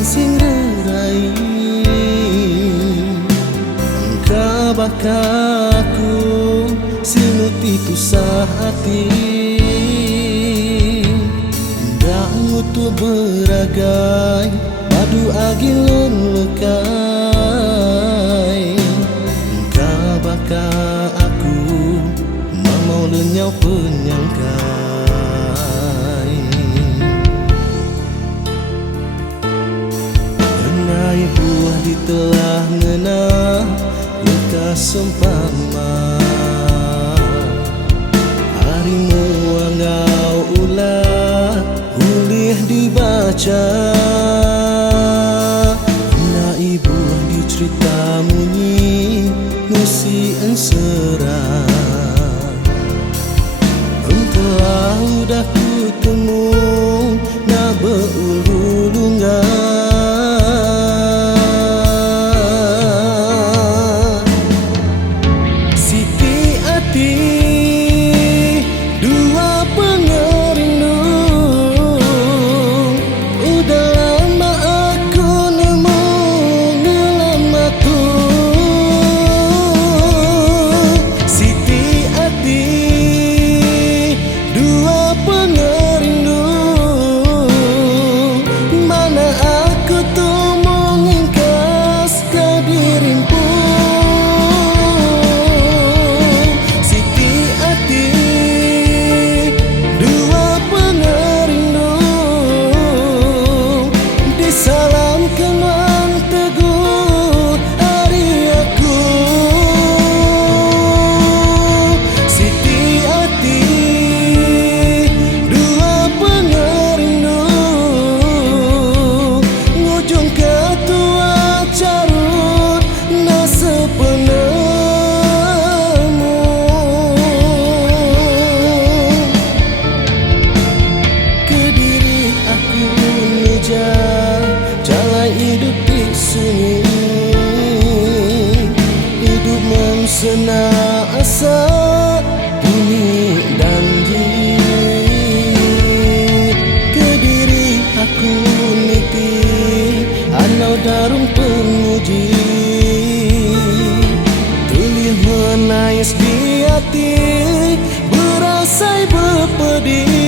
sing rerai engka bakaku sinuti tu sahati ndak ngutu beragai padu agilun lekai engka baka aku mamau lenyau penyangkai benai buah ditelah ngena lekas sempama harimu angau ulah ulih dibaca na ibu di cerita munyi nusi ensera engkau dah kutemu na beululungan sena asa bunyi danji ke diri aku niti anau darung penguji tulih menais di hati berasai berpedih.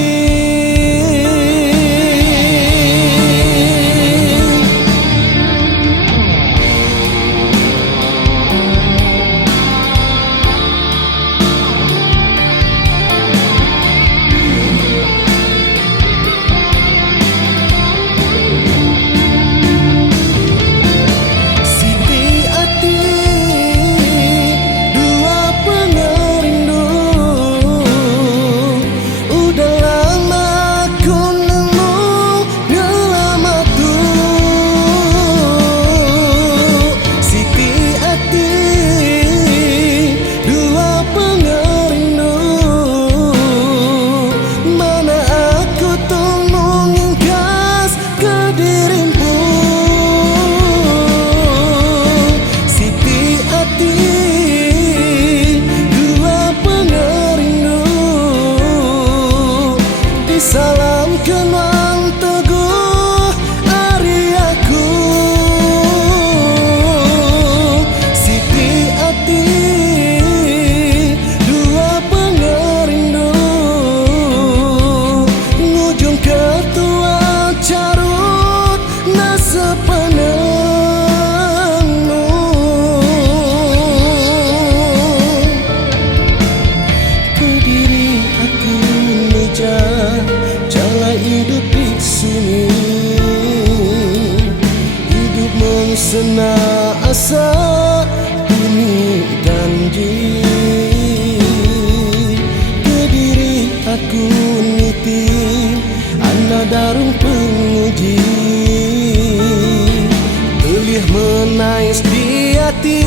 Salam kenang teguh hari aku Siti Ati dua pengerindu ngujung ketua carut nasa penemu kediri aku meja hidup di sini hidup mengsena asa bunyi janji ke diri aku niti anda darung penguji telih menais di hati